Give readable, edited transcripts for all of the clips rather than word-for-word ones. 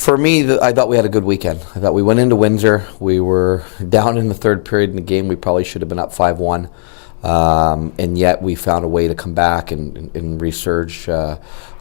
For me, I thought we had a good weekend. I thought we went into Windsor. We were down in the third period in the game. We probably should have been up 5-1. And yet we found a way to come back and resurge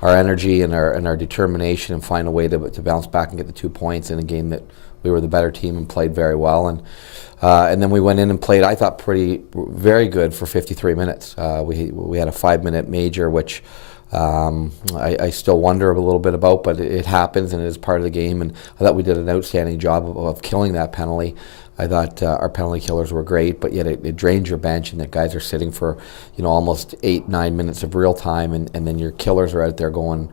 our energy and our determination and find a way to bounce back and get the 2 points in a game that we were the better team and played very well. And then we went in and played, I thought, very good for 53 minutes. We had a 5-minute major, which I still wonder a little bit about, but it happens and it is part of the game. And I thought we did an outstanding job of killing that penalty. I thought our penalty killers were great, but yet it drains your bench, and that guys are sitting for almost 8-9 minutes of real time, and then your killers are out there going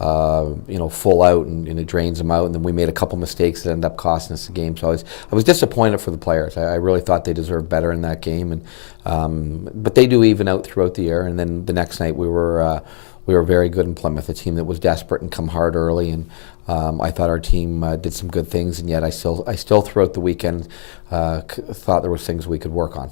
full out, and it drains them out. And then we made a couple mistakes that ended up costing us the game. So I was disappointed for the players. I really thought they deserved better in that game, but they do even out throughout the year. And then the next night we were very good in Plymouth, a team that was desperate and come hard early, and I thought our team did some good things, and yet I still throughout the weekend thought there was things we could work on.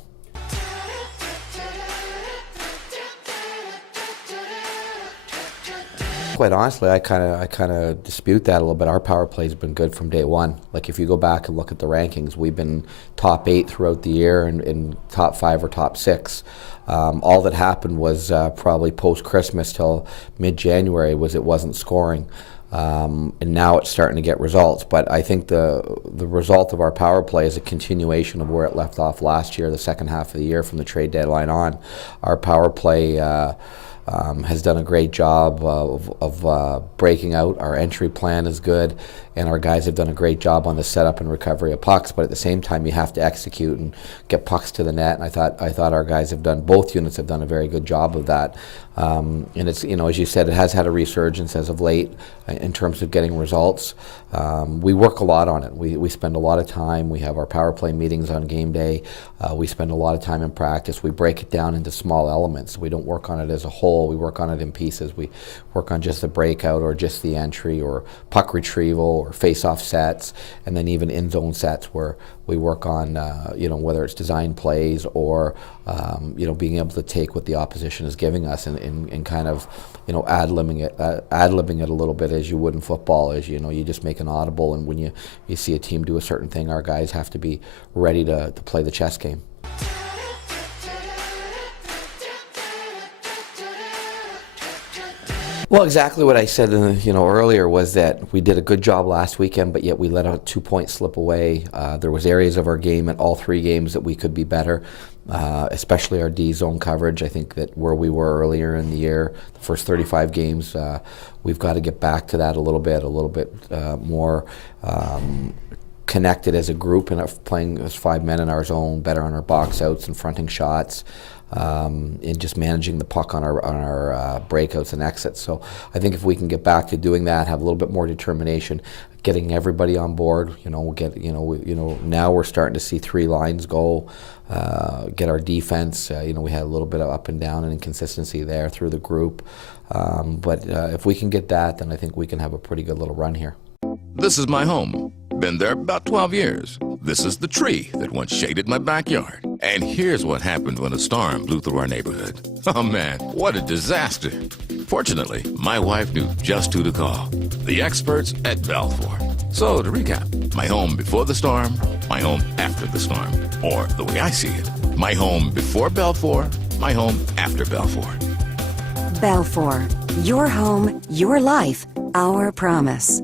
Quite honestly, I kind of dispute that a little bit. Our power play has been good from day one. Like, if you go back and look at the rankings, we've been top 8 throughout the year and top 5 or top 6. All that happened was probably post-Christmas till mid-January it wasn't scoring. And now it's starting to get results. But I think the result of our power play is a continuation of where it left off last year, the second half of the year from the trade deadline on. Our power play has done a great job of breaking out. Our entry plan is good, and our guys have done a great job on the setup and recovery of pucks. But at the same time, you have to execute and get pucks to the net. And I thought our guys both units have done a very good job of that. And it's, as you said, it has had a resurgence as of late in terms of getting results. We work a lot on it. We spend a lot of time. We have our power play meetings on game day. We spend a lot of time in practice. We break it down into small elements. We don't work on it as a whole. We work on it in pieces. We work on just the breakout or just the entry or puck retrieval or face-off sets, and then even in-zone sets where we work on, whether it's design plays or, being able to take what the opposition is giving us and kind of, ad-libbing it a little bit as you would in football. As you just make an audible, and when you see a team do a certain thing, our guys have to be ready to play the chess game. Well, exactly what I said earlier was that we did a good job last weekend, but yet we let a 2-point slip away. There was areas of our game at all 3 games that we could be better, especially our D zone coverage. I think that where we were earlier in the year, the first 35 games, we've got to get back to that a little bit more connected as a group and playing as 5 men in our zone, better on our box outs and fronting shots. And just managing the puck on our breakouts and exits. So I think if we can get back to doing that, have a little bit more determination, getting everybody on board. Now we're starting to see 3 lines go. Get our defense. We had a little bit of up and down and inconsistency there through the group. But if we can get that, then I think we can have a pretty good little run here. This is my home. Been there about 12 years. This is the tree that once shaded my backyard. And here's what happened when a storm blew through our neighborhood. Oh man, what a disaster. Fortunately, my wife knew just who to call. The experts at Balfour. So to recap, my home before the storm, my home after the storm. Or the way I see it, my home before Balfour, my home after Balfour. Balfour, your home, your life, our promise.